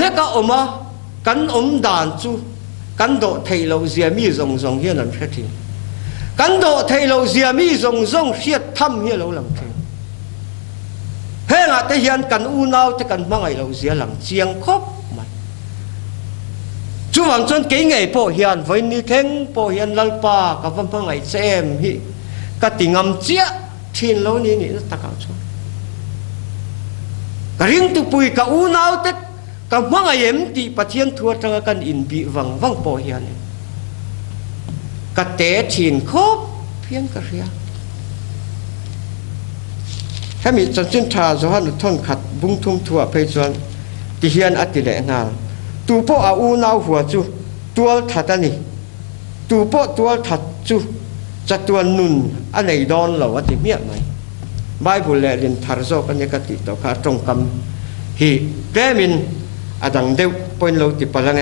lẽ cả oma cắn đàn chu cắn độ thầy lâu dìa mi rồng rồng hiền làm thế thì cắn độ thầy lâu dìa mi rồng rồng hiệt thăm hiền lâu làm thế hay là thế hiền cắn u nào thế cắn mang ngày lâu dìa làm chiang khóc mà chú hoàng chân cái ngày po hiền với ni khen po hiền lalpa cả văn phong ngày xem hi cả tình âm chia thiên lâu ni nó ta cao cho cả riêng tupawh cả u nào thế cả mang ngày em thì Pathian thua trong cái inpe vang vang po hiền cả tế thiên khóc phiền cả riaให้มีจนสิ้นทาโซฮันท่อนขัดบุ้งทุ่มทั่วไปจนที่เฮียนอัติเลงาตูโปอาอูนาวหัวจูตัวถัดนี่ตูโปตัวถัดจูจะตัวนุนอันไหนดอนเหล่าอัติเมียไหมใบบุเล่ลินทาร์โซกันยังกติต่อขาตรงคำฮีเดมินอดังเดวปนเราติปะละไง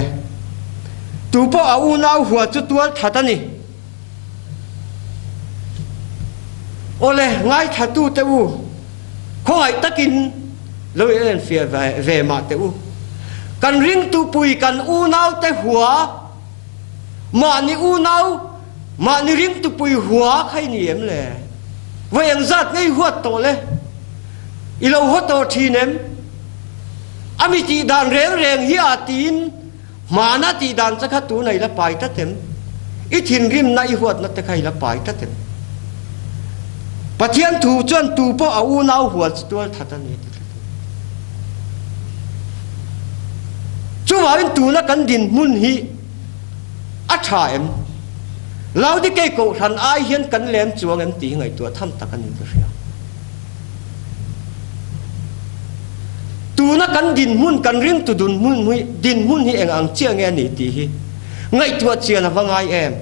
ตูโปอาอูนาวหัวจูตัวถัดนี่โอเล่ง่ายถัดตูเตวูเขาให้ตะกินเราเอ็นเฟียเวมาเตอูกันริงตูปุยกันอูนาวเตหัวมานี่อูนาวมานี่ริงตูปุยหัวใครเหนียมเลยว่าอย่างจัดไงหัวโตเลยอีเราหัวโตทีเนมอามิตีดานเร่งฮิอาตีนมานาตีดานจะขัดตัวไหนละไปตัดเต็มอีทินริมในหัวนัดตะใครละไปตัดเต็มPathian thu chuan tupawh a u nau hual tual that ani chuwawin tuna kan din mun hi a tha em laudi ke Kohhran ai hian kan lem chuang em ti ngai tu tham tak ani ka ria tuna kan din mun kan ring tu dun mun hui din mun hi eng ang chiang nge ni ti hi ngai tu chian awangai em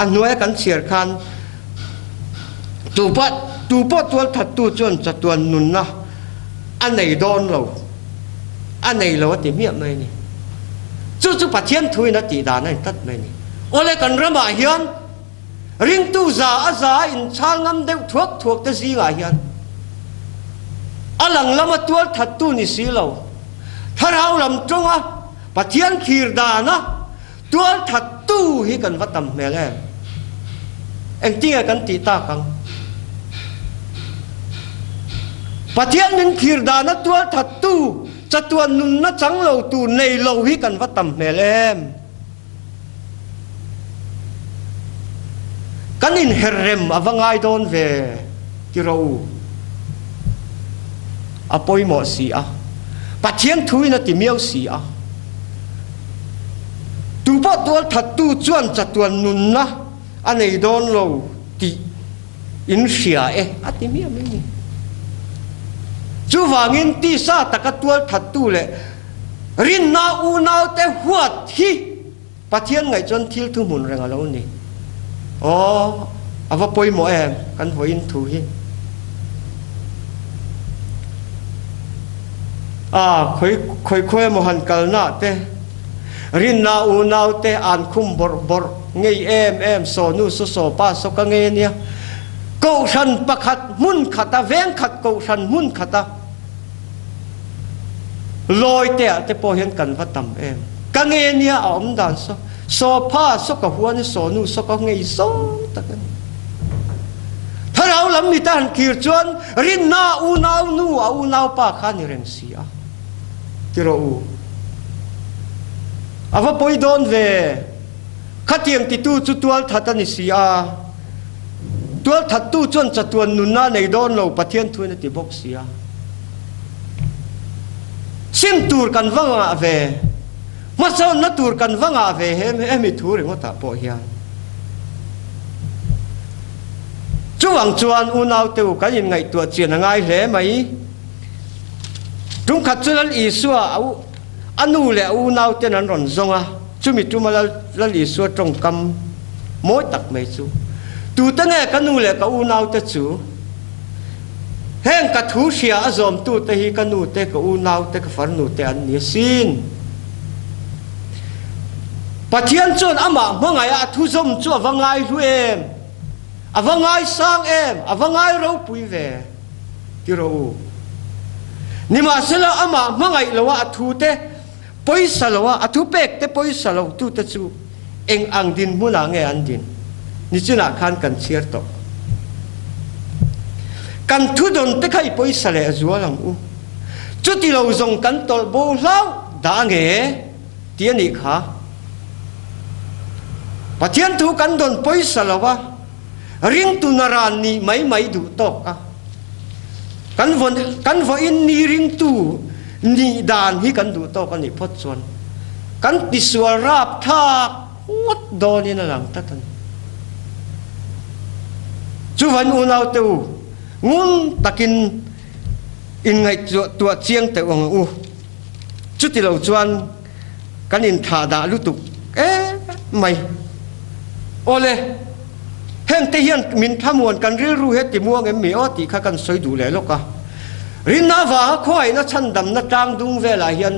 an nuai kan chiar khan tupawh tual that tu chuan chatuan nun na anh này đòn lâu anh này lâu thì miệng này nè chú Pathian thui nó chỉ đàn này tất này nè ô lê cần râm à hiền riêng tu già in chang ngâm đeo thuộc tới gì ngài hiền anh lăng lắm tual thật tu ni xí lâu thar hao làm trong á Pathian khir đàn á tual thật tu hi cần vắt tầm mẹ em tiếng cần tị ta căng Pathian min khir da na tual that tu chatuan nun na chang lo tu nihlawh hi kan va tam hmel em kan in herrem awangai don ve kiro apoi mo si a Pathian thui na ti miau si a tupawh tual that tu chuan chatuan nun na anei don lo ti in ria ati miau ni chú vangin ti sa takatual that tu le rin na u nau te huat hi Pathian ngai chon thil thu mun renga lo ni o ava poi mo em kan voin thu hi khoi mo han kalna te rin na u nau te an khum bor ngei em so nu so pa so ka nge nia Kohhran pakhat mun khata veng khat Kohhran mun khata loi te po hian kan va tam em ka nge nia a om dan so pa so ka huan so nu so ka ngei so takan tharau lam mi tan khir chuan rin na u nau nu a u nau pa khan ni reng si a tiro u ava poi don ve khatiang ti tu chu tual thatani si a tual that tu chuan chatuan nun na nei don lo Pathian thui na ti bok sia sim tur kan wanga ve ma chaw na tur kan wanga ve he mi thu ring ta po hian chuang chuan u nau teu kan in ngai tua chian ngai hle mai tung khat chuan i suwa au anu le u nau te nan ron zonga chumi tumala lal i suwa trong kam moi tak mai chu tu ta nghe cái nu lệ cái u nau te chu heng ka thu sia azom tu te hi ka nu te ka u nau te ka far nu te an ni sin Pathian chon ama mangai a thu zom chu awangai ru em awangai sang em awangai ro pui ve ki ro ni ma sela ama mangai lawa thu te poi salawa atu pek te poi salaw tu te chu eng ang din muna nge an din ni chuna khan kan chiar to kan thu don te khai poi sale azua lang u chu ti lo zong kan tol bo lau da nge tia ni kha Pathian tu kan don poi salawa ring tu naran ni mai du to ka kan vo in ni ring tu ni dan hi kan du to kan ni phot chuan kan ti sual rap thak wat do ni na lang tatan chu van u nau tu ngun takin in ngai tua chiang te ong u chu ti lo chuan kan in tha da lu tu mai ole heng te hian min thamuan kan ril ru het ti muang em mi o ti kha kan soi du le loka rin na wa khoi na chan dam na tang dung ve la hian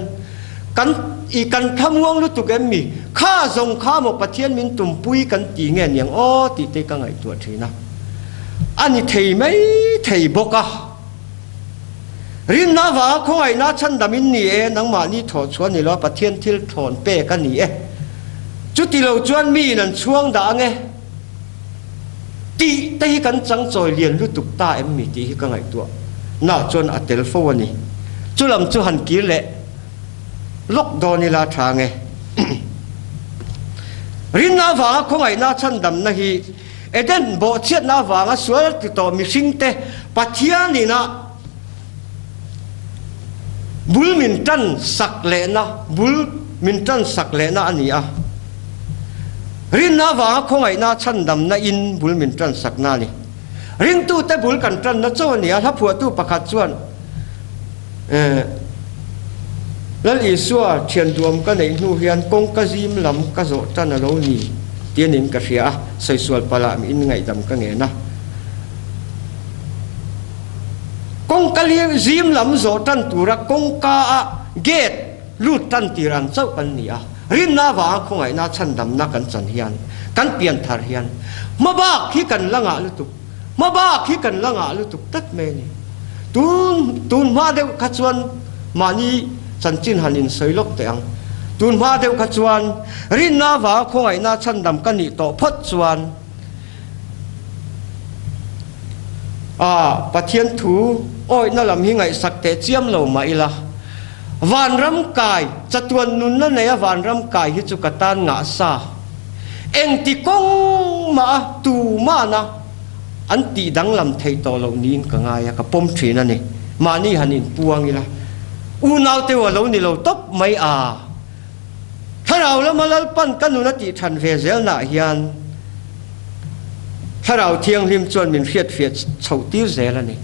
kan thamuang lu tu em mi kha zong kha mo Pathian min tum pui kan ti nge niang o ti te ka ngai tu thina ani thei mai thei boka rin na wa khoi na chan dam in ni e nang ma ni tho chuan ni lo Pathian thil thon pe kan ni e chu ti lo chuan mi nan chuang da nge ti te kan chang choi lian lu tuk ta em mi ti ka ngai tu na chuan a telephone ni chu lam chu han ki le lok do ni la tha nge rin na wa khoi na chan dam na hi eden bo chiat na wa nga sual ti to mi sing te Pathian ni na bul min tan sak le na bul min tan sak le na ani a rin na wa khoi na chan dam na in bul min tan sak na ni ring tu te bul kan tan na chaw ni a tha phua tu pakhat chuan lal isua thian duam ka nei nu hian kong ka zim lam ka zo tan a lo ni tianin ka ria sai sual pala mi in ngai dam ka nge na kong ka li zim lam zo tan tura kong ka a gate lut tan tiran chaw kan ni a rin na wa khongai na chan dam na kan chan hian kan pian thar hian mabak hi kan langa lu tu mabak hi kan langa lu tu tat me ni tun ma deu kha chuan mani chan chin hanin soilok te ang tun ma deu kha chuan rin na wa khongai na chan dam kan ni to phot chuan Pathian thu oi na lam hi ngai sak te chiam lo ma ila van ram kai chatuan nun na ne van ram kai hi chu katan nga sa eng ti kong ma tu ma na an ti dang lam thei to lo nin ka nga ya ka pom thina ni ma ni hanin puang ila u naw te wa lo ni lo top mai a tharau la malal pan kanu na ti than ve zel na hian tharau thiang lim chuan min fiat chho tir zel ani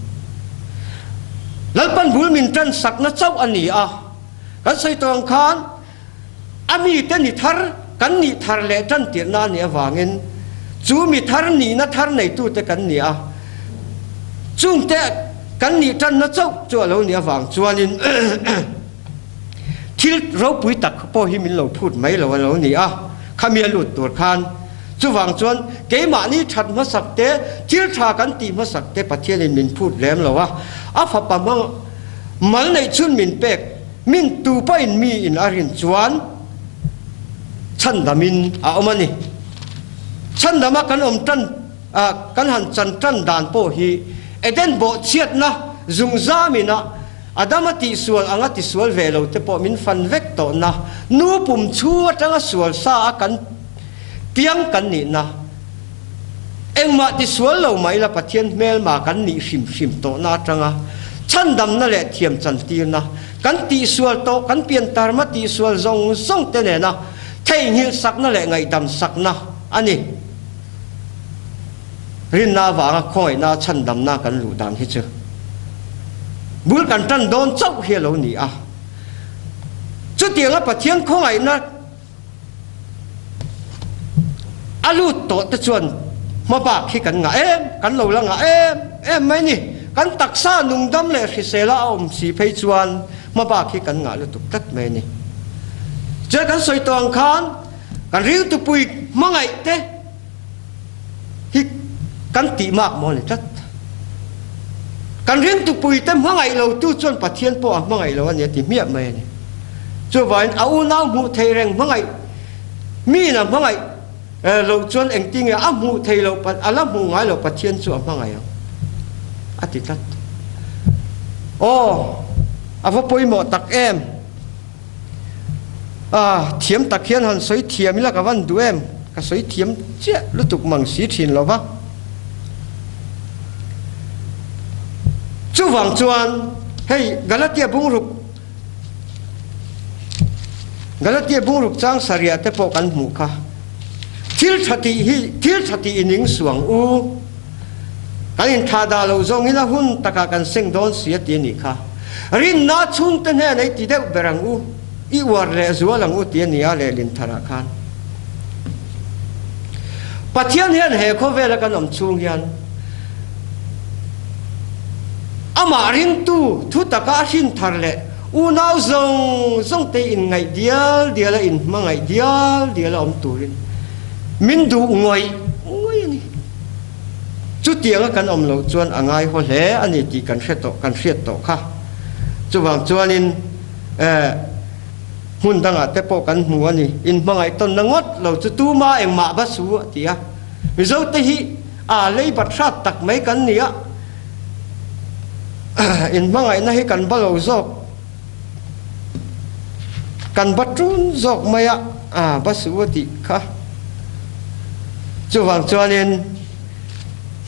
lalpan bul min tan sak na chaw ani a kan sai tong khan ami te ni thar kan ni thar le tan tir na ni awangin chu mi thar ni na thar nei tu te kan ni a chung te kan ni tan na chaw chu lo ni awang chuanin thil ro pui tak po hi min lo phut mai lo ni a khamia lut tur khan chu wang chuan ke ma ni that ma sak te thil tha kan ti ma sak te Pathian in min phut lem lo a fa pa ma mal nei chun min pek min tu pa in mi in arin chuan chan damin a omani chan dama kan om tan kan han chan tan dan po hi eden bo chiat na zung zamina adama ti sual anga ti sual velo te po min fan vek to na nu pum chu atanga sual sa kan piang kan ni na engma ti sual lo mai la Pathian mel ma kan ni hrim to na tanga chan dam na le thiam chan tir na kan ti sual to kan pian tar ma ti sual zong te ne na thei hil sak na le ngai dam sak na ani rin na wa khoi na chan dam na kan lu dan hi chu bul kan tan don chau he lo ni a chu tianga Pathian khoi na alu to te chuan ma ba khi kan nga kan lo la nga em mai ni kan taksa nung dam le khisela om si phei chuan ma ba khi kan nga lu tuk tat mai ni je kan soi tong khan kan riu tu pui mangai te hi kan ti mak mo le tat kan riu tu pui te mangai lo tu chuan Pathian po mangai lo ani ti miap mai ni chu vain au nau mu thei reng hmangaih mi na hmangaih lo chuan eng tinge a mu thei lo pat ala mu ngai lo Pathian chu hmangaih ati tat ava poimo tak em thiam tak hian han soi thiam ila ka van du em ka soi thiam che lutuk mang si thin lo wa chu wang chuan hei Galatia bungruk chang saria te po kan mu kha thil thati ining suang u kanin thada lo zong ina hun taka kan seng don sia ti ni kha rin na chung te ne nei ti de berang u i war le zualang u ti ni a le lin thara khan Pathian hian he kho vela kan om chung hian ama ring tu thu taka hin thar le u nau zong te in ngai dial in mangai dial om turin min du ngoi ni chu tiang kan om lo chuan angai ho hle ani ti kan hret to kha chu wang chuan in hun danga te po kan hmu ani in mangai ton na ngot lo chu tu ma eng ma ba su tia mi zo te hi lei bat shat tak mai kan nia in mangai na hi kan ba lo zok kan batrun zok maya ba su ti kha chu wang chuan in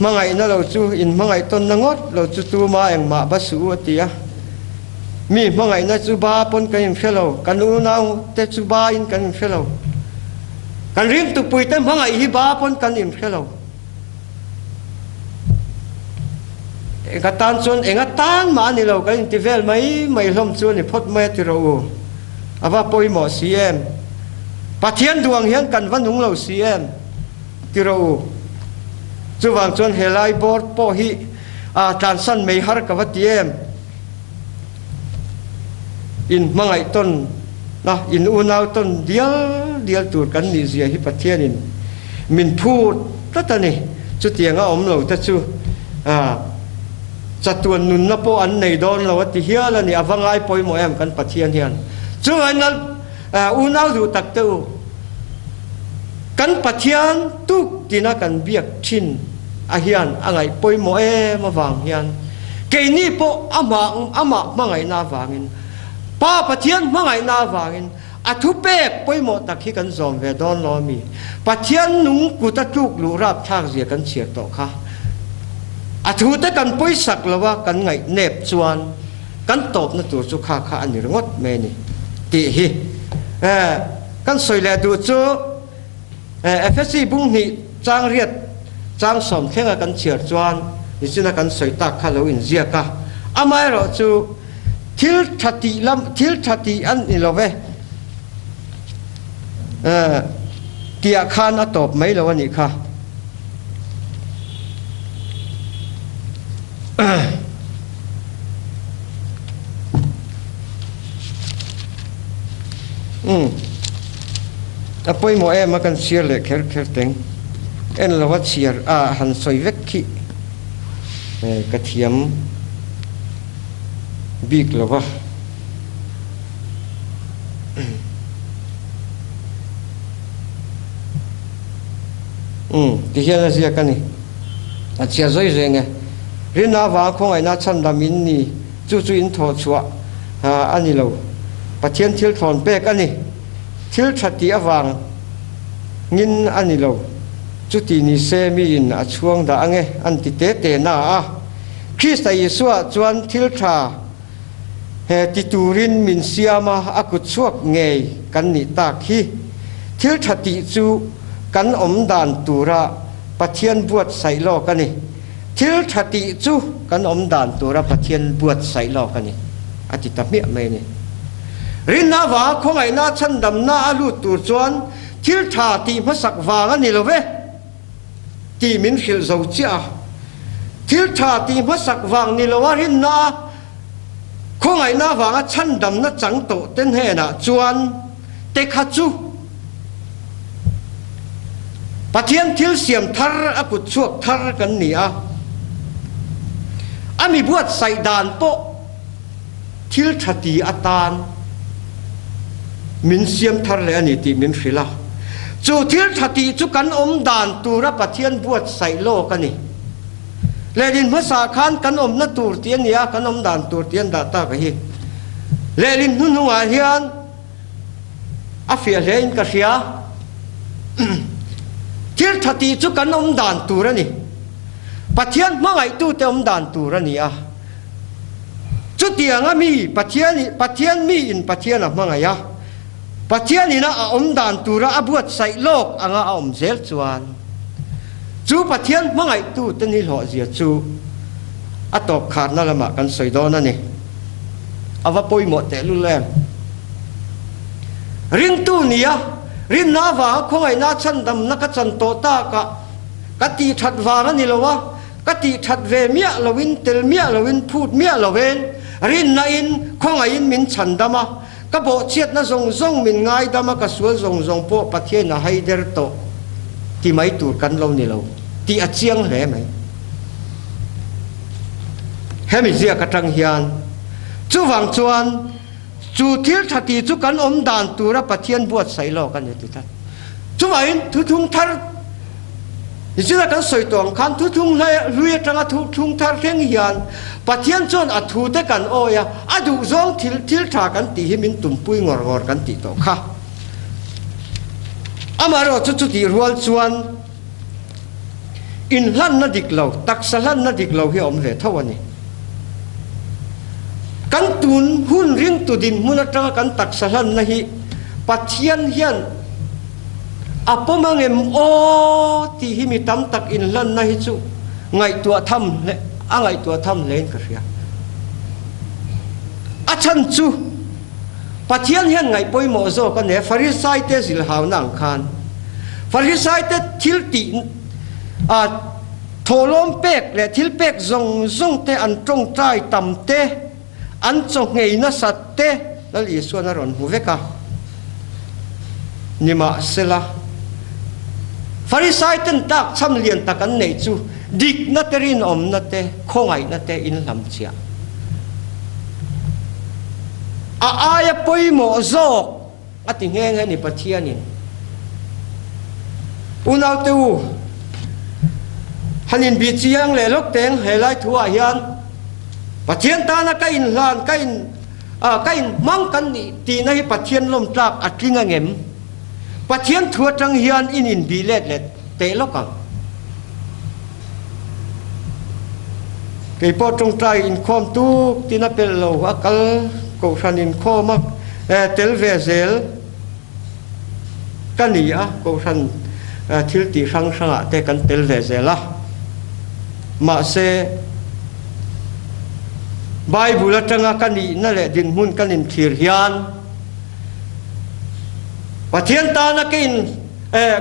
mangai na lo chu in mangai ton na ngot lo chu tu ma eng ma ba su tia mi mangai na chu ba pon kan fellow kan u nau te chu ba in kan fellow kan rim tu pui te mangai hi ba pon kan in fellow enga tan ma ni lo kan ti vel mai hlom chu ni phot mai ti ro ava poimo cm Pathian duang hian kan vanung lo cm ti ro chu wang chuan helai board po hi tan san mei har ka watiem in mangai ton na in unau ton dial tur kan ni zia hi Pathian in min phut tatani chu tianga om lo ta chu chatuan nun na po an nei don lo ti hiala ni avangai poimo em kan Pathian hian chu anal unau du tak tu kan Pathian tu tina kan biak thin hian angai poimo em awang hian ke ni po ama mangai na wangin pa Pathian mangai na wangin athu pek poimo tak hi kan zom ve don lo mi Pathian nung kuta tuk lu rap thak zia kan chiak to kha athu te kan poi sak lawa kan ngai nep chuan kan top na tur chu kha ani rongot me ni ti hi kan soile du chu FSC bung ni chang riat chang som khenga kan chiar chuan ni chuna kan soi tak kha lo in zia ka amai ro chu thil thati an ni lo ve tia khan a top mai lo ani kha apoi mo em kan share le kher teng en lo wat share han soi vek ki ka thiam big lo wa ti hian zia kani a chia zoi zenge rina wa khong ai na chan damin ni chu in tho chua ani lo Pathian thil thon pek ani thil thati awang ngin ani lo chu ti ni se mi in a chuang da ange an ti te na Christ Yesua chuan thil tha he ti turin min siama akut chuak ngei kan ni tak hi thil thati chu kan om dan tura Pathian buat sai lo kani thil thati chu kan om dan tura Pathian buat sai lo kani ati ta mi mai ni rin na wa khong ai na chan dam na alu tur chuan thil tha ti masak wang ani lo ve ti min khil zo chia thil tha ti masak wang ni lo wa rin na khong ai na wa chan dam na chang to ten he na chuan te kha chu Pathian thil siam thar akut chuak thar kan ni ami buat sai dan po thil thati atan มินเสียมทาร์เลอันนี้ติมินฟิลาจูทิลทัติจุกันด่านตูระปะเทียนบวชใส่โลกันนี่เลดินภาษาคานกันนั่นตูเตียนเนี่ยกันด่านตูเตียนดาตากะฮิเลดินหุ่นหัวเฮียนอาเฟียเลนกะเสียทิลทัติจุกันด่านตูระนี่ปะเทียนมาไงตูเตด่านตูระนี่อ่ะจุดเดียงมีปะเทียนมีอินปะเทียนมาไงอ่ะปะเทียนนี่นะด่านตูระอบวชใส่โลกอ่างเซลจวนจูปะเทียนมาไงตูเตนิหล่อเสียจูอัตบขาดนั่นละมากันสวยดอนั่นนี่เอาว่าปุยหมดแต่รุ่นแรงริงตูนี่อ่ะริมน้าว่าคงไอ้น้าชันดำนักจันโตตากะกติถัดวานั่นนี่ละวะกติถัดเวเมียละวินเตลเมียละวินพูดเมียละเวนรินนาอินคงไอ้มินฉันดำมากระโบเชียดนะทรงมินง่ายดำมากระสวยทรงโปปะเทียนนะให้เดรโตที่ไม่ตูดกันเรานี่เราที่อาเจียงแหไหมแหมิเสียกระทังเฮียนจูวังจวนจูทิลทัติจูกันด่านตูระปะเทียนบวชใส่โลกันเนี่ยทุกท่านจูไม่ทุงทัรนี่จะกันสวยตัวขันทุงเลยลุยจังทุงทัรเทียงเฮียนปะเทียนจวนอัฐูเตกันโอยอดูจงทิลทากันตีหิมินตุ่มปุยงอกันตีโตค่ะอามารอจุดที่รัวจวนอินลันนัดิกเราตักสลันนัดิกเราเฮียเวทเท่าวันนี้กันตุนหุ่นเรียงตุดินมุนตระกันตักสลันนะฮิปัจเจียนเฮียนอปมังเอ็มโอที่ฮิมิตัมตักอินลันนะฮิจูไงตัวทำเลยไงตัวทำเล่นกระเรียอาชันจูปัจเจียนเฮียนไงปอยโมโซกันเนี่ยฟาริสัยเตสิลหาวนังคานฟาริสัยเตทิลตีโทลมเป็กและทิลเป็กซงเตอันตรงใจต่ำเตอันจงไงนัสัตเตนั่นอีส่วนนรนหูเวกะนิมาเสละฟาริสัยเต็นตักช้ำเลียนตักันในจูดิกนัตรินนัตเตคงไงนัตเตอินลำเชียอายปอยโมโซกอติเงงนี่ปะเทียนินอุณเอาตูฮันินบีจียังเลยลกเตงเฮลัยทัวยันปะเทียนตานะกินลานกินมังกันนี่ตีนะให้ปะเทียนลมตากอัดลิงเงมปะเทียนทัวจังยันอินบีเล็ดเตะลกังเกี่ยปอตรงใจอินคอมตุกที่นับเป็นโลหะกัลกูชันอินคอมักเตลเวเซลกันนี่กูชันทิลตีสังสังเตกันเตลเวเซละมาเซไบเบิลจังกันนี่นั่นแหละดินหุ่นกันอินทีริยันปะเทียนตานักิน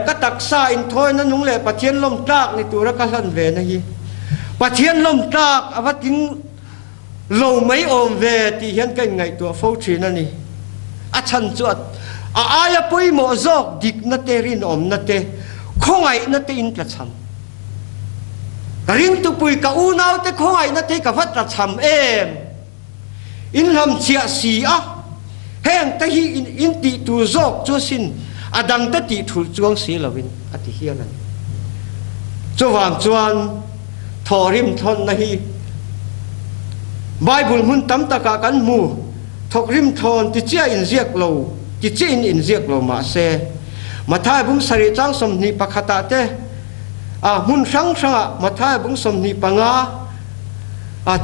ก็ตักซาอินทอยนั่นนุ่งเลยปะเทียนลมตากในตัวรักสันเวนะฮีปะเทียนลมตากอวัติงโลไม่อมเวที่เห็นกันไงตัวฟูชีนั่นนี่อาชันจวดอายปุยโมโซกดิกนัตเตรินอมนัตเตคงไงนัตเตอินกระชันกริงตุปุยกับอูนาวเตคงไงนัตเตกับวัดกระชันอินลำเชียสีอ่ะแห่งแต่ฮีอินติตูโซกจูสินอดังตติถูจวงสีลวินอติเฮียนั้นจวนจวนทอริมทนนะฮีไบเบิลหุ่นตั้มตะกากันมูทกริมทนติเจียอินเรียกโลติเจียอินเรียกโลมาเซมาท้ายบุ้งสริจังสมนิปะคตาเตหุ่นสังสังมาท้ายบุ้งสมนิปัง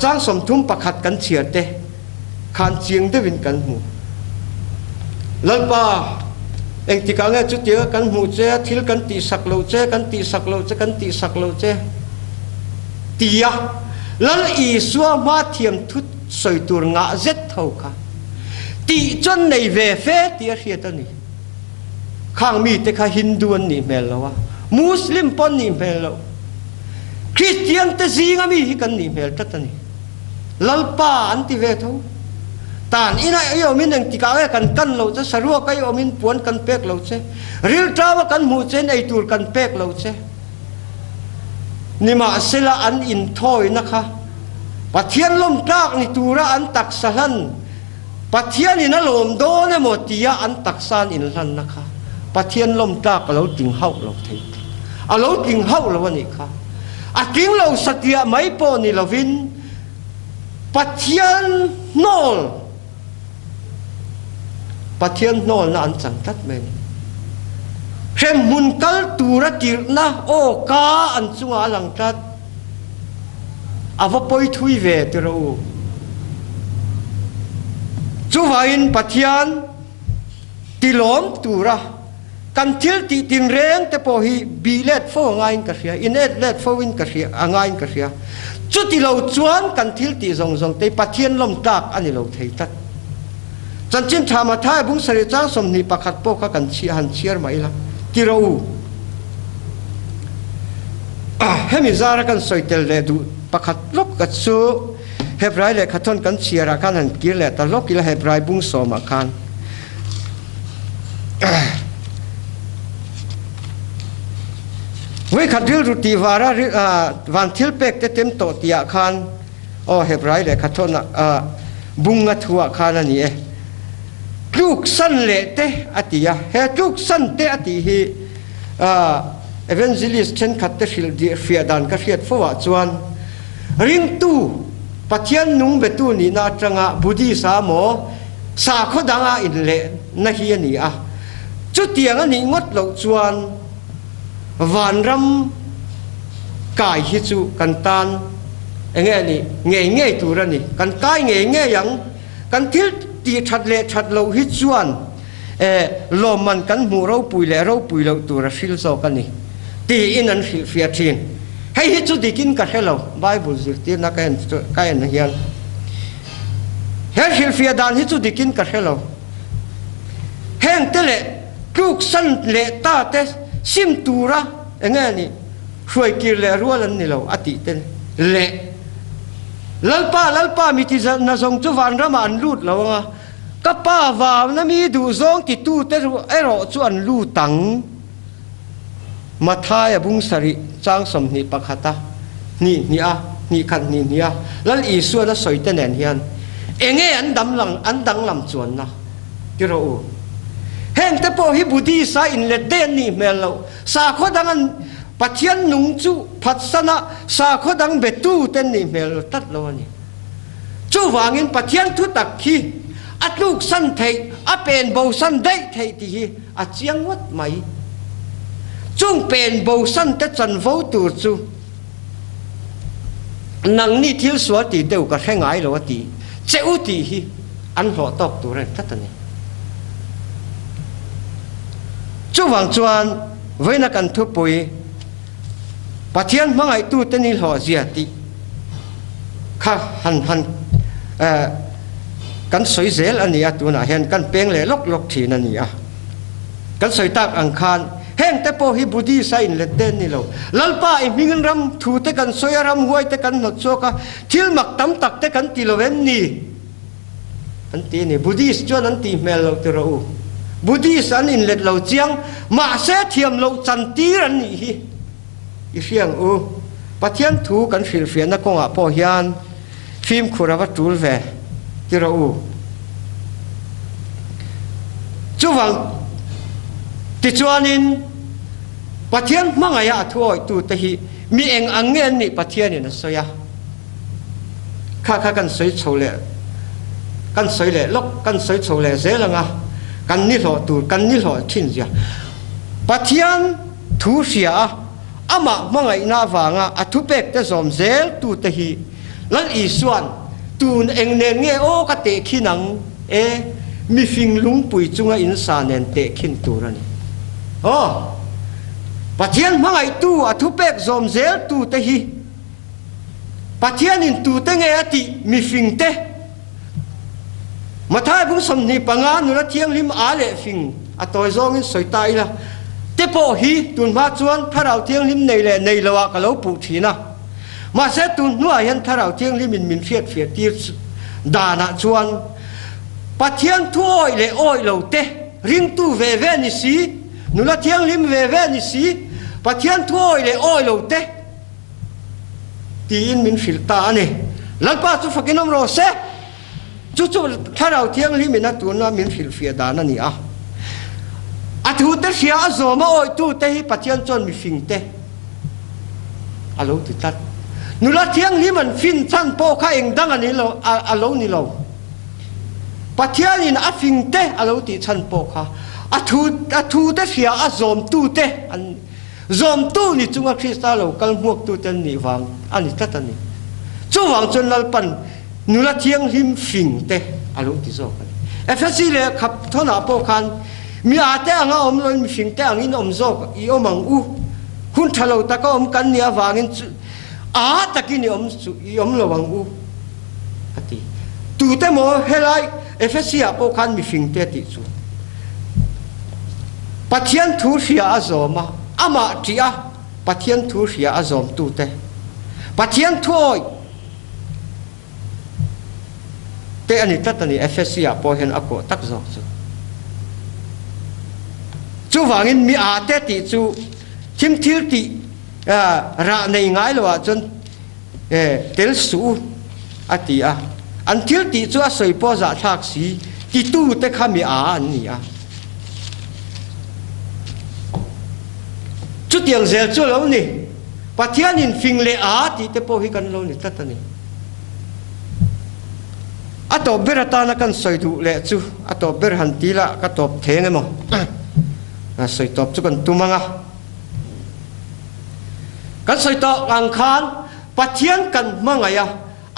จังสมทุ่มปะขัดกันเฉียดเตขานเจียงได้วินกันมูลัลปาเองที่กังเงจุดเดียวกันมูเจทิลกันตีสักโลเจกันตีสักโลเจกันตีสักโลเจตียลัลอีสัวมาเทียมทุดสวยตัวงาเจ็ดเท่าค่ะตีจนในเวเฟตีเรียตันนี่ข้างมีแต่ข้าฮินดูนี่เมลแล้ววะมุสลิมปนนี่เมลแล้วคริสเตียนแต่ซีงามีฮิกันนี่เมลตันนี่ลัลปาอันติเวทตานอินัยอมินยังติกาเวกันเราจะสรุปกันอมินปวนกันเป็กเราเช่ริลตาวกันมูเจนไอตูร์กันเป็กเราเช่นี่มาเสละอันอินทอยนะคะปะเทียนลมตากนี่ตูระอันตักสลัน Pathian in a lom do ne motia an taksan in lan naka Pathian lom tak alo ting hau lo thei alo ting hau lo ni kha a ting lo satia mai po ni lovin Pathian nol na an chang tat men Rem mun kal tura tir na o ka an chunga lang tat ava poi thui ve tiro chuwain Pathian tilom tura kan thil ti tin reng te po hi bilet fo ngain ka sia inet let fo win ka sia angain ka sia chu ti lo chuan kan thil ti zong zong te Pathian lom tak ani lo thei tat chan chin thama thai bung sari chang som ni pakhat po ka kan chi han chiar mai la tiro hemi zara kan soitel le du pakhat lok ka chu hebrai le khathon kan chiara kan han kir le ta lok ila hebrai bung som akan we khadil ruti wara van thil pek te tem to tia khan o hebrai le khathon bunga thua khan ani e tluk san le te atia he tluk san te ati hi evangelist chen khat te fil di fiadan ka fiat fowa chuan ring tu Pathian nung betu ni na tanga budi sa mo sa khodanga in le na hi ani a chu tiang ani ngot lo chuan van ram kai hi chu kan tan enge ni nge tu ra ni kan kai nge yang kan thil ti that le that lo hi chuan lo man kan mu ro pui lo tu ra fil so kan ni ti in an fia thin hei hi chu dikin ka hello bible zirti na kain hian hel fia dan hi chu dikin ka hello heng tele tluk san le ta te sim tura enge ni hruai kir le rualan ni lo ati ten le lalpa mi ti na zong chu van rama an lut lo nga ka pa wa na mi du zong ti tu te ero chu an lu tang mathai abung sari chang som ni pakhata ni khan ni a lal isu na soite nen hian enge an dang lam chuan na tiro u heng te po hi budi sa in le den ni melo sa khodang an Pathian nung chu phatsana sa khodang betu ten ni mel tat lo ni chu wangin Pathian thu tak hi atluk san thei apen bo san dei thei ti hi a chiang wat mai chung pen bo san te chan vo tur chu nang ni thil sual ti deu ka hengai lo ti cheu ti hi an ho tok tu ren tat ni chu wang chuan voina kan thu pui Pathian hmangaih tu te nihlawh zia ti kha han kan soi zel ani a tuna hian kan peng le lok thin ani a kan soi tak ang khan heng te po hi budi sa in le den ni lo lalpa i mingin ram thu te kan soi ram huai te kan not choka thil mak tam tak te kan ti loven ni an ti ni buddhist chuan an ti mel lo te ro buddhist an in let lo chiang ma se thiam lo chan tir an ni hi i fiang Pathian thu kan fian na konga po hian phim khurawa tul ve tiro chuwang ti chuanin Pathian hmangaih thuai tu te hi mi eng angen ni Pathian in soya kha kan soi chole kan soi le lok kan soi chole zelanga kan nihlawh thin zia Pathian thu sia ama hmangaih na wanga athu pek te zom zel tu te hi lan i suan tun eng nen nge o ka te khinang mi fing lungpui chunga in sa nen te khin turani Pathian hmangaih tu athu pek zom zel tu te hi Pathian in tu te nge ati mi fing te mathai bung som ni panga nula thiang lim a le fing atoi zong in soitai la te po hi tun ma chuan tharau thiang lim nei lo ka lo pu thina ma se tun nuai hian tharau thiang lim min fiat tir dana chuan Pathian thuoi le oi lo te ring tu ve ni si nula thiang lim ve ni si Pathian thuoi le oi lo te ti in min fil ta ani lalpa chu fakinom ro se chú thà đầu thiêng li mình tu na mình phil phia đa na ni à thu te xia zo ma oi tu te hi Pathian chon mi phing te alo ti tat nu la thiang li man fin chan po kha eng dang ani lo alo ni lo Pathian in a phing te alo ti chan po kha a thu te xia a zom tu te an zom tu ni chunga Krista lo kal muak tu ten ni wang ani tat ani chu wang chon lal pan nu la thiang lim phing te alo ti zo FSC le khap thona po khan mi ate anga om lon mi phing te angin om zo I omang u hun thalo ta ka om kan nia wangin a takini om su I om lo wang u ati tu te mo helai FSC a po khan mi phing te ti chu Pathian thu ria azoma ama tia Pathian thu ria azom tu te Pathian thoi te ani tatani FSC a po hen ako tak zo chu chu wangin mi a te ti chu thim thil ti ra nei ngai lo a chon tel su ati a an thil ti chu a soi po za thak si ti tu te kha mi a an ni a chu tiang zel chu lo ni Pathian in phing le a ti te po hi kan lo ni tatani ato berata na kan soi du le chu ato ber han ti la ka top theng emo soi top chu kan tumanga kan soi to ang khan Pathian kan mangaya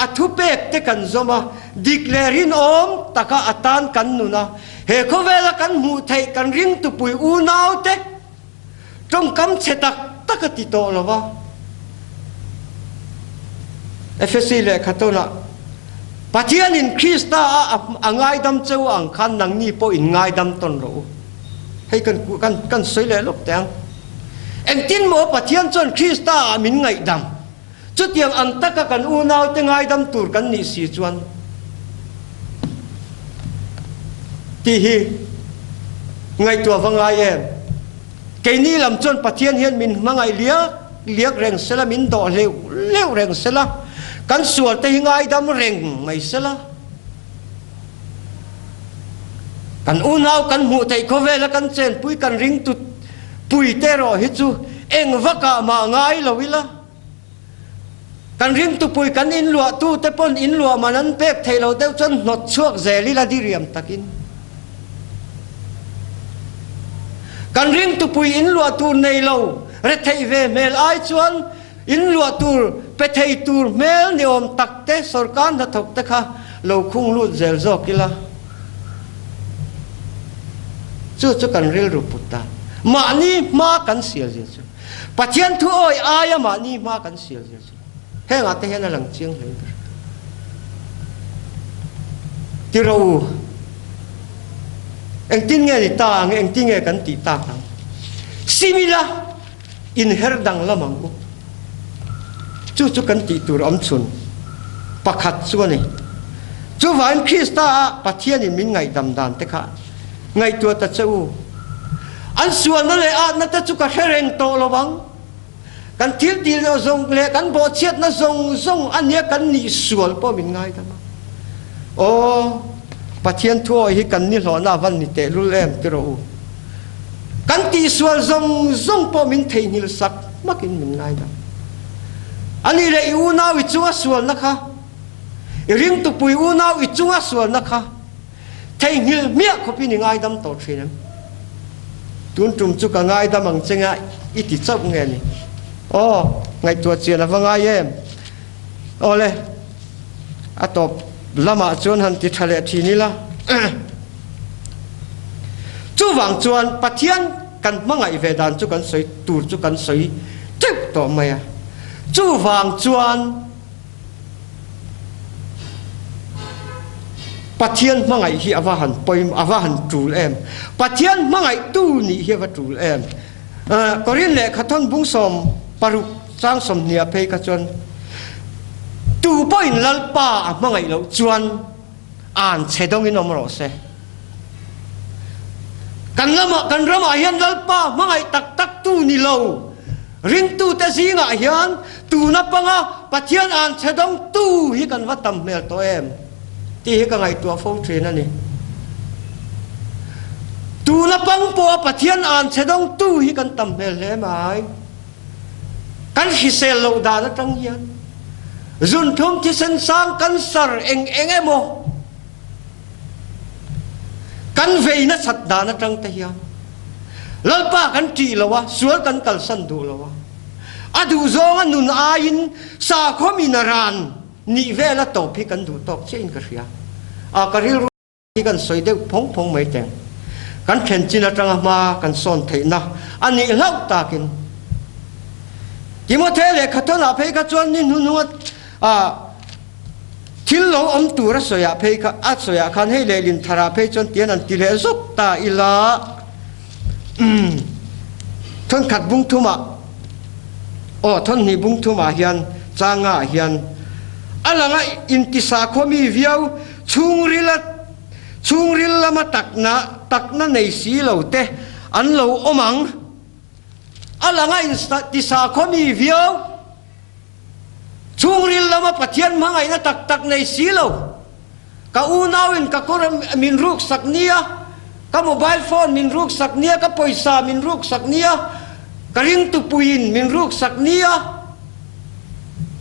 athu pek te kan zoma declarein om taka atan kan nuna he khovela kan mu thei kan ring tu pui u nau te trong kam chetak takati to lova FSC le khatona Pathian in Krista angai dam cheu ang khan nang ni po in ngai dam ton ro hay kan soi le lok tang eng tin mo Pathian chon Krista min ngai dam chu tiang an taka kan u nau te ngai dam tur kan ni si chuan ti hi ngai tua wangai em ke ni lam chon Pathian hian min mangai liak reng sela min do leu reng sela kan sual te ngai dam reng mai sela kan unau kan mu thei khovela kan chen pui kan ring tu pui te ro hi chu eng vaka ma ngai lovila kan ring tu pui kan in lua tu te pon in lua manan pek thei lo deu chon not chuak zeli la diriam takin kan ring tu pui in lua tu nei lo re thei ve mel ai chuan in lua tur pe thei tur mel ni om takte sarkan da thok te kha lo khung lu zel zo kila chu kan ril ru puta ma ni ma kan sial je chu Pathian thu oi aya ma ni ma kan sial je chu he nga te hen lang chiang le ti ro eng tin nge ni ta nge eng tin nge kan ti ta tang simila in herdang lamang u chu kan ti tur om chun pakhat chu ni chu van Krista Pathian in min ngai dam dan te kha ngai tua ta cheu an suan na le a na ta chu ka hereng to lowang kan thil ti lo zong le kan bo chiat na zong ania kan ni sual po min ngai ta o Pathian thu hi kan ni lo na van ni te lu lem ti ro kan ti sual zong po min thei nil sak makin min ngai ta ani le u na wi chu sual na kha ring tu pui u na wi chu sual na kha thei ngil mia ko pi ni ngai dam to thrin tun tum chu ka ngai dam ang chenga iti chop nge ni o ngai tua chian awanga em ole atop lama chuan han ti thale thi ni la chu wang chuan Pathian kan mangai ve dan chu kan soi tur chu kan soi tip to maya chu wang chuan Pathian mangai hi awahan poim awahan tul em Pathian mangai tu ni hi wa tul em korin le khathon bung som paruk sang som nia pe ka chon tu point lalpa mangai lo chuan an chedong in omro se kan rama hian lalpa mangai tak tu ni lo ring tu te zinga hian tu na panga Pathian an chedong tu hi kan watam mel to em ti ka ngai tua phong train ani tu na pang po Pathian an chedong tu hi kan tam hel le mai kan hi sel lo da na tang hian zun thum ti sen sang kan sar eng emo kan vei na sat da na tang te hian lalpa kan ti lawa sual kan kal san du lawa adu zonga nun ain sa khomi naran ni vela to phi kan du tok chen ka ria a karil kan soi de phong phong mai teng kan then chin atang ma kan son theih na ani lau takin Timothy le khatona phei ka chuan nin hununga thil lo om tura soya phei ka a soya khan hei le lin thara phei chon tian an ti le zuk ta ila thon khat bung thuma thon ni bung thuma hian changa hian alanga intisa khomi viau chungril lama takna nei si lo te an lo omang alanga intisa khomi viau chungril lama Pathian mangai na tak nei si lo ka unawin ka koram min ruk saknia ka mobile phone min ruk saknia ka poisa min ruk saknia ka ring tu puin min ruk saknia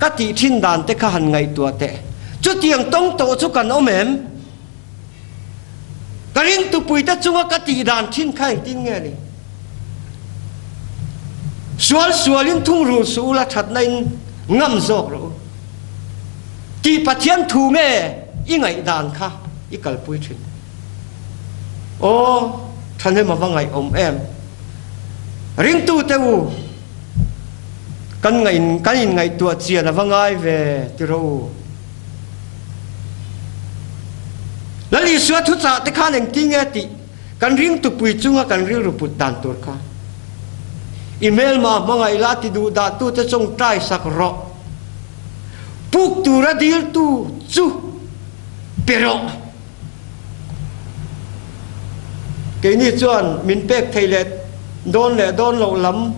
ka ti thin dan te kha han ngai tua te chu tiang tong to chu kan omem ka ring tu pui ta chunga ka ti dan thin khai tin nge ni sualin thung ru su la that nain ngam zok ro ti Pathian thu me i ngai dan kha i kal pui thin than he ma wangai om em ring tu te u kan ngai tua chia na wangai ve ti ro lali suat thu cha te khan eng ting ati kan ring tu pui chunga kan ril ru put dan tur kha email ma mangai la ti du da tu te chong trai sak ro puk tu ra dil tu chu pero cái ni chuan min pek thei le don lo lam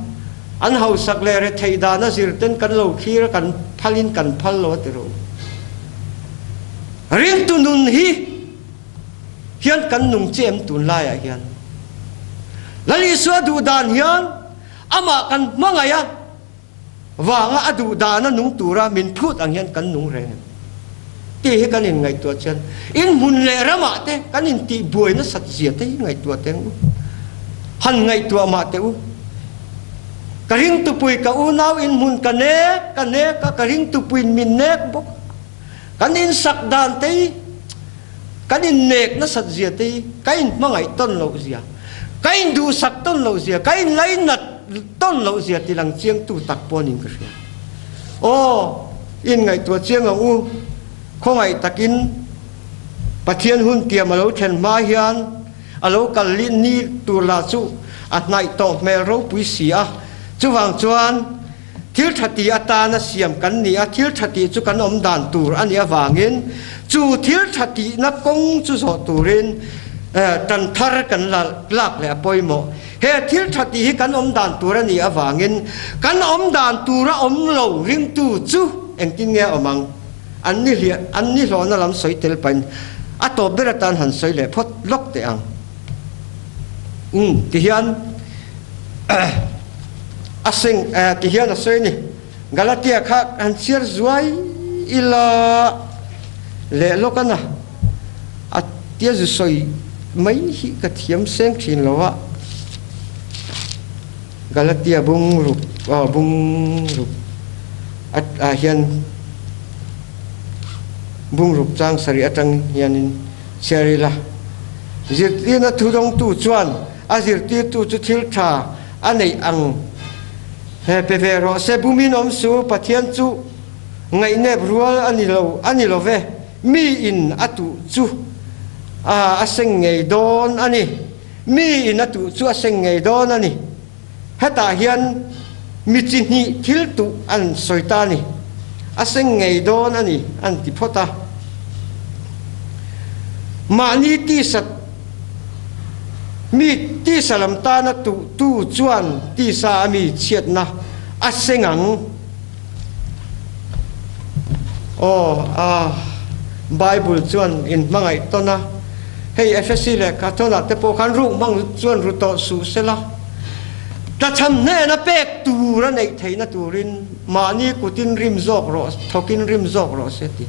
an hau sak le re thei da na zir ten kan lo khir kan phalin kan phal lo ti ro ring tu nun hi hian kan nung chem tun lai a hian lali swa du dan hian ama kan mangaya wanga adu da na nung tura min phut ang hian kan nung re ti hi kan in ngai tua chen in mun le rama te kan in ti buai na sat zia te ngai tua te han ngai tua ma te u ka ring tu pui ka u nau in mun ka ne ka ring tu pui min nek bok kan in sak dan te kan in nek na sat zia te ka in mangai ton lo zia ka in du sak ton lo zia ka in lai nat ton lo zia ti lang chiang tu tak pon in ka ria in ngai tua chiang a u khongai takin Pathian hun tiam alo then ma hian alo kalin ni tur la chu a nai to mel ro pui sia chuwang chuan thil thati ata na siam kan ni a thil thati chu kan om dan tur ani awangin chu thil thati na kong chu zo turin tan thar kan lak le poimo he thil thati hi kan om dan tur ani awangin kan om dan tura om lo ring tu chu engtin nge omang an ni lo na lam soi tel pan a to beratan han soi le phot lok te ang ti hian aseng ti hian a soi ni Galatia kha an sir zuai ila le lokana a tia zu soi mai hi ka thiam seng thin lowa Galatia bung rup a hian bung rup chang sari atang hianin cherila zirti na thudong tu chuan a zirti tu chu thil tha anei ang he pevero se bumin om su Pathian chu ngai ne rual ani lo ve mi in atu chu a seng ngei don ani mi in atu chu a seng ngei don ani heta hian mi chin hi thil tu an soitani aseng ngei don ani an ti phota mani ti sat mi ti salam ta na tu chuan ti sa mi chiat na asengang Bible chuan in mangai tona hei FSC le ka tona te po khan ru mang chuan ru to su sela ta cham ne na pek tu ra nei theina turin mani kutin rim zok ro thokin rim zok ro seti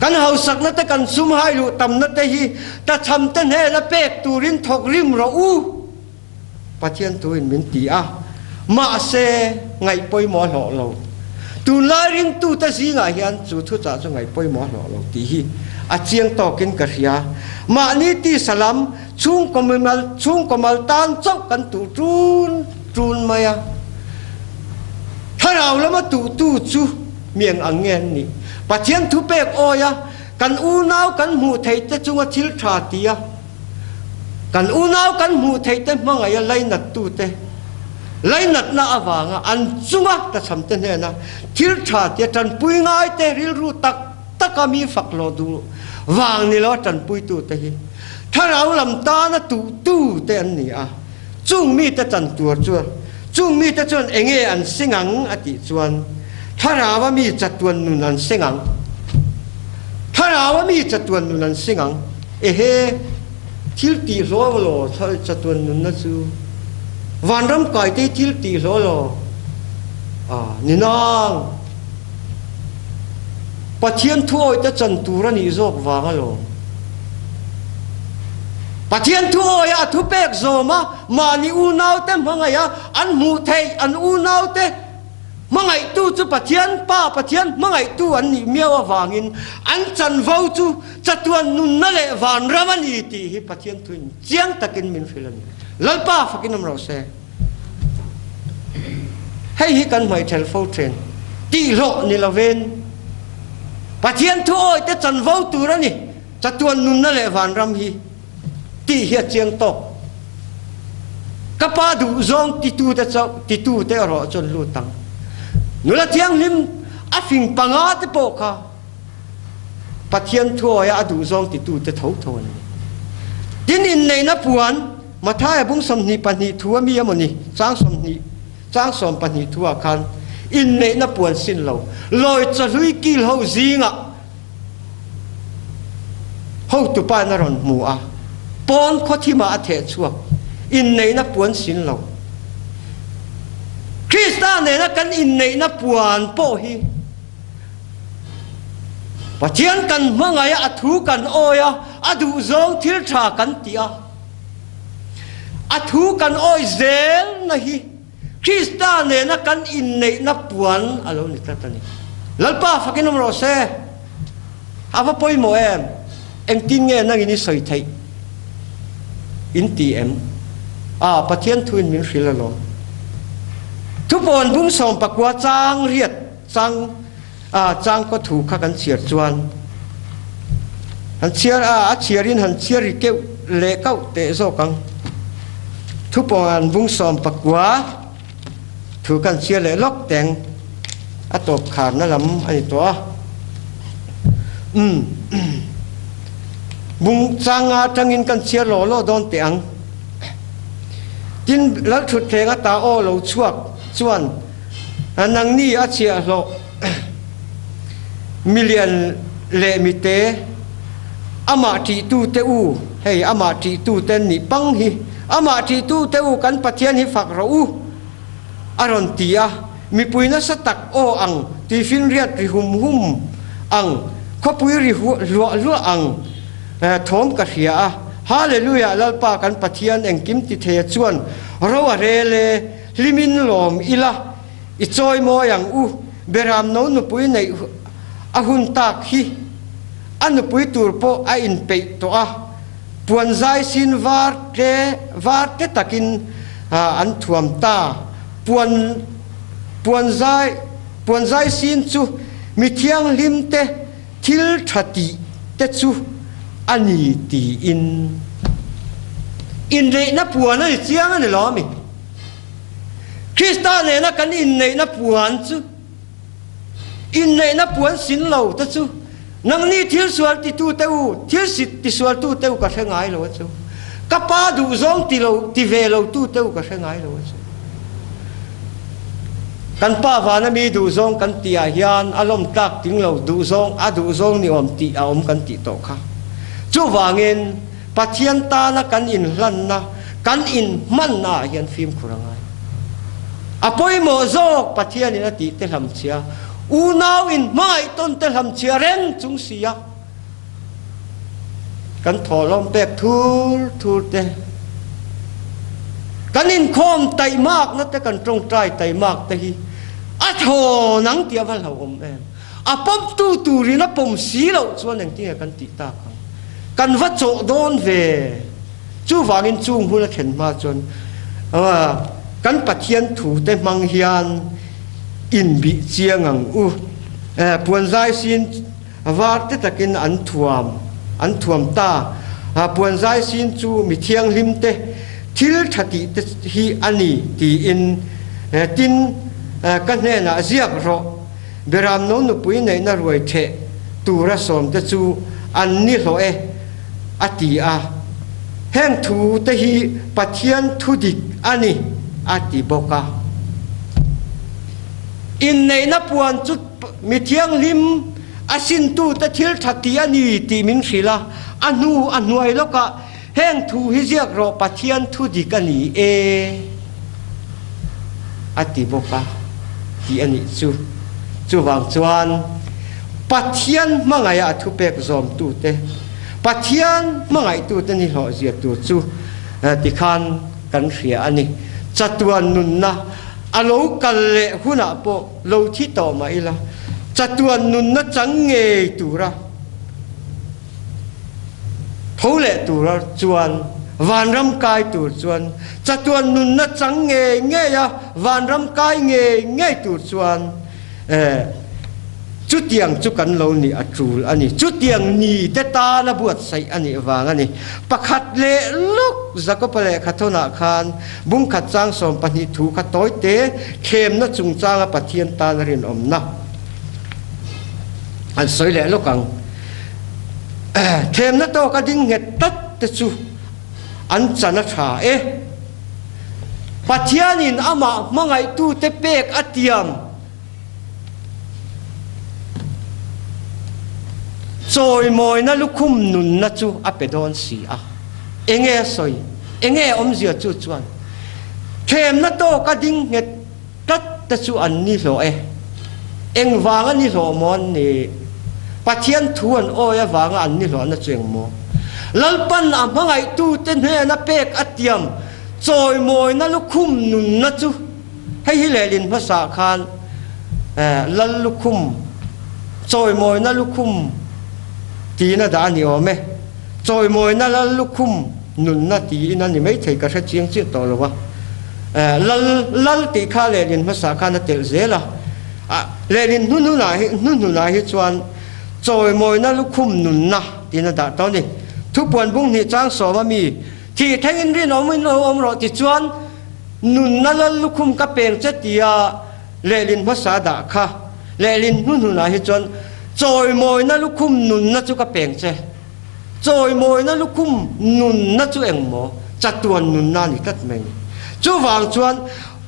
kan hau sak na te kan sum hai lu tam na te hi ta cham te ne na pek turin thok rim ro u Pathian tu in min ti a ma se ngai poi mo lo lo tu lai ring tu ta si nga hian chu thu cha chu ngai poi mo lo lo ti hi a chiang to kin ka ria ma ni ti salam chung komal tan chok kan tu trun maya tharau lama tu chu mieng angen ni Pathian thu pek oya kan u nau kan mu thei te chunga thil tha tia kan u nau kan mu thei te mangaya lai nat tu te lai nat na awanga an chunga ta chamte ne na thil tha tia tan pui ngai te ril ru tak takami faklo du wang ni lo tan pui tu te hi tharau lam ta na tu te an ni a chung mi te tan tur chuan chung mi te chuan enge an singang ati chuan tharawa mi chatuan nun an singang tharawa mi chatuan nun an singang ehe thil ti lo chatuan nun na chu van ram kai te thil ti lo ni nang Pathian thuoi te chan tura ni zok wanga lo Pathian thuoi a thu pek zoma ma ni u nau te mangaya an mu thei an u nau te mangai tu chu Pathian mangai tu an ni miawa wangin an chan vau chu chatuan nun na le van ramani ti hi Pathian thuin chiang takin min filan lalpa fakinam ro se hei hi kan mai tel fo train ti lo ni laven Pathian thuoi te chan vau tu ra ni chatuan nun na le van ram hi ti hi chiang tok kapa du zong ti tu te ro chon lu tang nula tiang lim afing panga te po kha Pathian thuoi a du zong ti tu te thau thon tin in nei na puan mathai bung som ni pan ni thua mi amoni chang som pan ni thua khan in nei na puan sin lo loi chalui kil ho zinga ho tu pa na ron mu a pon khothima a the chuak in nei na puan sin lo Krista ne na kan in nei na puan po hi Pathian kan mangaya athu kan oya adu zong thil tha kan tia athu kan oi zel na hi Krista ne na kan in nei na puan alo ni tatani lalpa fakinom ro se ava poi mo em tin nge na ini soi thei in ti em Pathian thuin min hrila lo thu pon bung som pakwa chang riat chang ko thu kha kan chiar chuan han chiar chiarin han chiar ri ke le kau te zo kang thu pon bung som pakwa thu kan chiar le lok teng atop khar na lam ani to bung changa tangin kan chiar lo don te ang tin lal thut thega ta o lo chuak chuan anang ni a chia lo million le mi te ama ti tu te u hei ama ti tu ten ni pang hi ama ti tu te u kan Pathian hi fak ro u aron tia mi puina sa tak o ang ti fin riat ri hum ang khopui ri lu ang thom ka ria hallelujah lalpa kan Pathian engkim ti the chuan ro a re le limin lom ila i choi mo yang u beram no nu pui nei ahun tak hi anu pui tur po a inpe to a puan zai sin var te takin an thuam ta puan zai sin chu mi thiang lim te thil thati te chu ani ti in re na puan ani chiang ani lo mi Krista ne na kan in nei na puan chu in nei na puan sin lo ta chu nang ni thil sual ti tu te u thil sit ti sual tu te u ka thengai lo chu ka pa du zong ti ve lo tu te u ka thengai lo chu กันป้าวานะมีดูซงกันตีอาหินอารมณ์ตักถึงเราดูซงดูซงนี่อมตีอมกันตีโตค่ะจู่วางเงินปัจเจียนตานะกันอินลันนะกันอินมันนะเฮียนฟิล์มคุรังไงอภัยโมโซกปัจเจียนนี่นะตีเตลำเชียอูนาวอินไม่ต้นเตลำเชียเร่งจุงเสียกันถอลมแบกทูลเตกันอินคอมไตมากนะแต่กันตรงใจไตมากแต่ฮีอัฐโหนังเตียวันเราอมเองปั๊มตูรีนะปุ่มสีเราส่วนหนึ่งที่กันติตากันวัดโจโดนเวจู่วางินจุงหุ่นเข็นมาจนกันปัจเจียนถูแต่มังเฮียนอินบิเจียงังปวนใจสินวาดแต่ตะกินอันถ่วมตาปวนใจสินจู่มีเทียงลิมเตทิลทัติฮีอันนี้ตีอินตินกันแน่น่ะเสียกรอเบรามโนนุปุยในนรวยเทตูระสมจะจู่อันนี้โลอติอาแห่งถูตะฮีปัจเจียนทุดิกอันนี้อติบกาอินในนับวันจุดมีเทียงลิมอาสินตูตะทิลทัติอันนี้ตีมินศิลาอันนูไอแล้วก็แห่งถูฮิเจียกรอปัจเจียนทุดิกอันนี้อติบกาที่อันนี้จู่วางจวนปัจเจียนมังไงทุเปกซอมตูเตปัจเจียนมังไงตูเตนี่หล่อเสียตูจู่ติคันกันเสียอันนี้จัตวันนุนนะอโลกันเละหุ่นปะโลที่ต่อมาอีละจัตวันนุนนะจังเงยตูระเขาเละตูระจวนวันรำกายตูจวนจัตวันนุนนะจังเงยวันรำกายเงยตูจวนจุดเตียงจุกันเรานี่อัจูอันนี้จุดเตียงนี่เตตานะบวชใส่อันนี้วางอันนี้ประคัดเละลุกจักรพรรดิขัดทนาคารบุ้งขัดจางสมปนิถูขัดต้อยเตะเข้มนะจุงจางปัจเทียนตาเรียนอมนะอันสวยเละลุกังเข้มนะโตกระดิ่งเห็ดตัดเตจูอันจันทราปัจเทียนินอามามังไงตูเตเปกอัตยมโจยมอยนะลูกคุ้มนุนนะจูอเปดอนสีเองสอยเองอมเสียจูจวนเข้มนะโตกระดิ่งเห็ดตัดตะจูอันนี้โลเองวางอันนี้โลมอนนี่ปัจเจียนทวนโอ้ยวางอันนี้โลนะเจียงโมลัลปันอ่ะมังไงตูเต้นเฮนะเปกอัตยมโจยมอยนะลูกคุ้มนุนนะจูให้ฮิเลลินภาษาคานลัลลูกคุ้มโจยมอยนะลูกคุ้มตีน่ะด่านี่อ๋อไหมจอยมวยน่ะแล้วลูกคุ้มหนุนน่ะตีนั่นนี่ไม่ถือกระชับเจียงเจียต่อหรอวะลัลตีข้าเลรินภาษาข้าน่ะเตลเซล่ะเลรินนุ่นไหนจวนจอยมวยน่ะลูกคุ้มหนุนน่ะตีน่ะด่าตอนนี้ทุกปวนบุ้งนี่จ้างสอบมีที่แทงอินรีนอมรอติจวนหนุนน่ะแล้วลูกคุ้มกระเปงเจตียเลรินภาษาด่าข้าเลรินนุ่นไหนจวนจอยมวยนะลูกคุ้มนุนนะจุกเปงเจจอยมวยนะลูกคุ้มนุนนะจุเองหมอจัดตัวนุนนั่นอีกตัดเมงจู่วางชวน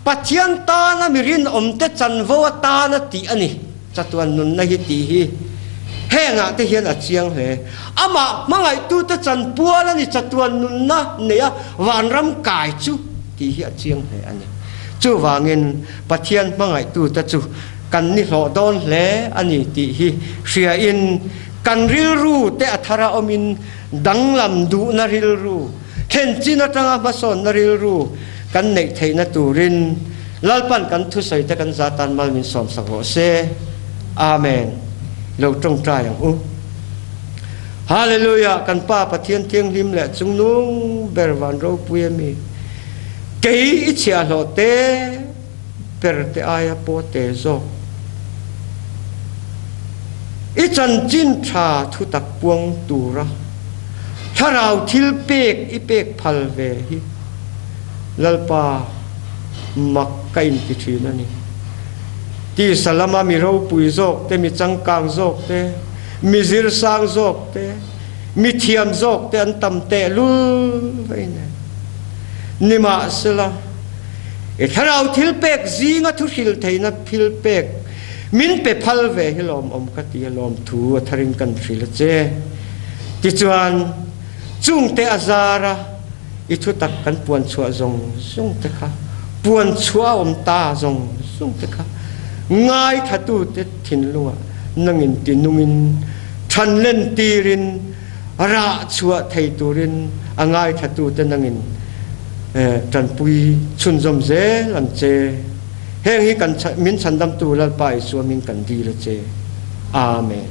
ปัจเจียนตานะมีรินอมเตจันวัวตานะตีอันนี้จัดตัวนุนนะฮิตีฮีแห้งอ่ะที่เห็นอ่ะเชียงเหอามามังไงตู้เตจันปัวแล้วนี่จัดตัวนุนนะเนี่ยวันรำกายจู่ตีฮีเชียงเหอันนี้จู่วางเงินปัจเจียนมังไงตู้เตจู่กันนี่หล่อโดนเละอันนี้ตีฮีเสียอินกันริลรูแต่อัธราอมินดังลำดูนริลรูเห็นจีนตั้งมาสอนนริลรูกันเนกเทนตูรินลัลปันกันทุสัยแต่กันซาตันมาลมินสอมสักโหเซอาเมนเราจงใจอย่างฮาเลลูยากันป้าปะเทียนเทียงริมแหละจุงนุ่งเบรวันโรปุยมีเกยอิเชียโลเตเปรเตอายาโปเตโซอีจันจินชาทุตักปวงตูระถ้าเราทิลเปกอีเปกพัลเวหิลัลปามักไก่กิชีนั่นนี่ที่สลามามีเราปุยโซกแต่มีจังกังโซกแต่มีซิรสังโซกแต่มีเทียมโซกแต่อันตำเตลุไปเนี่ยนิมาสละ ถ้าเราทิลเป็กจีงทุสิลเทนะพิลเป็กมินเปพัลเวฮิลอมอมกติลอมทูทาริงกันฟิลเจติจวนจุงเตอาซาระอิทุตักกันปวนชัวจงซุงเตค่ะปวนชัวอมตาจงซุงเตค่ะง่ายทัตุเตทินลัวนังอินตินุงินทันเล่นตีรินระชัวไทตูรินง่ายทัตุเตนังอินจันปุยชุนจมเจลันเจเฮงฮิกันมินฉันดำตูลไปสัวมินกันดีละเจอาเมน